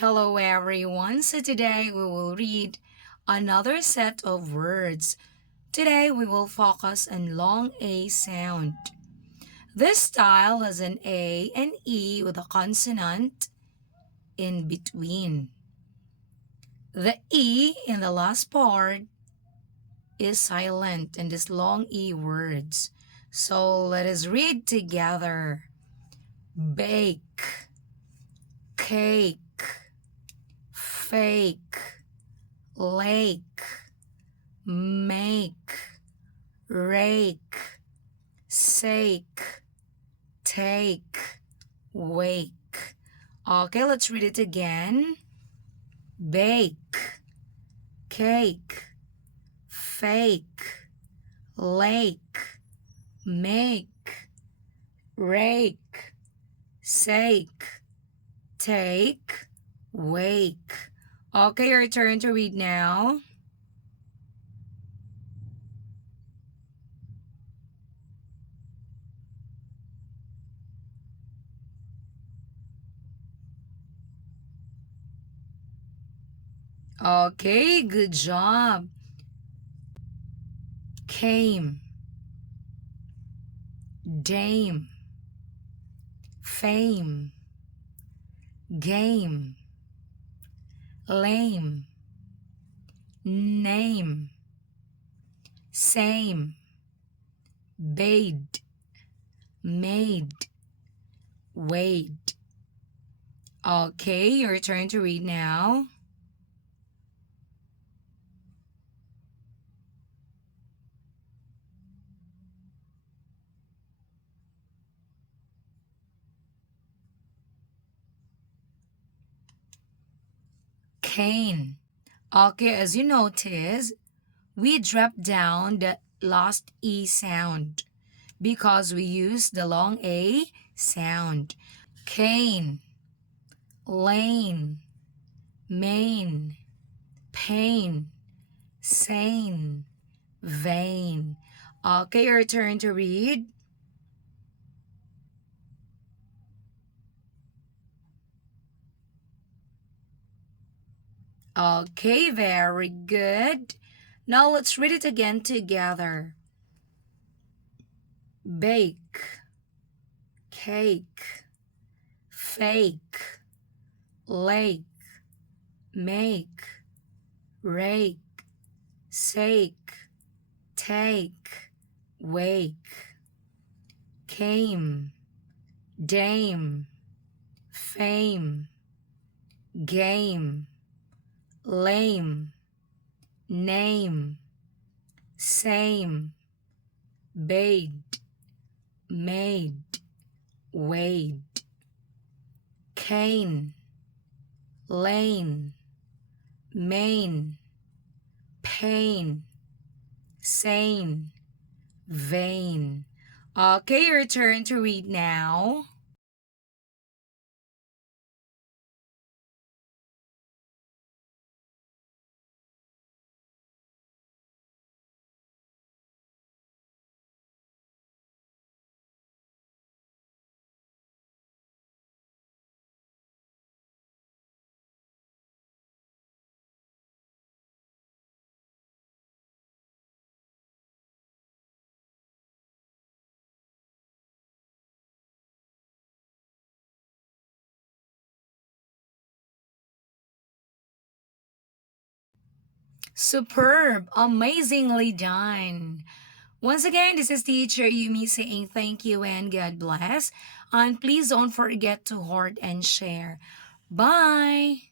Hello everyone. So today we will read another set of words. Today we will focus on long A sound. This style has an A and E with a consonant in between. The E in the last part is silent in this long E words. So let us read together. Bake, cake, fake, lake, make, rake, sake, take, wake. Okay, let's read it again. Bake, cake, fake, lake, make, rake, sake, take, wake. Okay, your turn to read now. Okay, good job. Came, dame, fame, game, lame, name, same, bade, made, wade. Okay, your turn to read now. Kane. Okay, as you notice, we dropped down the last E sound because we used the long A sound. Cane, lane, main, pain, sane, vain. Okay, your turn to read. Okay, very good. Now let's read it again together. Bake, cake, fake, lake, make, rake, sake, take, wake. Came, dame, fame, game, lame, name, same, bade, made, wade. Cane, lane, main, pain, sane, vain. Okay, your turn to read now. Superb! Amazingly done! Once again, this is teacher Yumi saying thank you and God bless. And please don't forget to heart and share. Bye!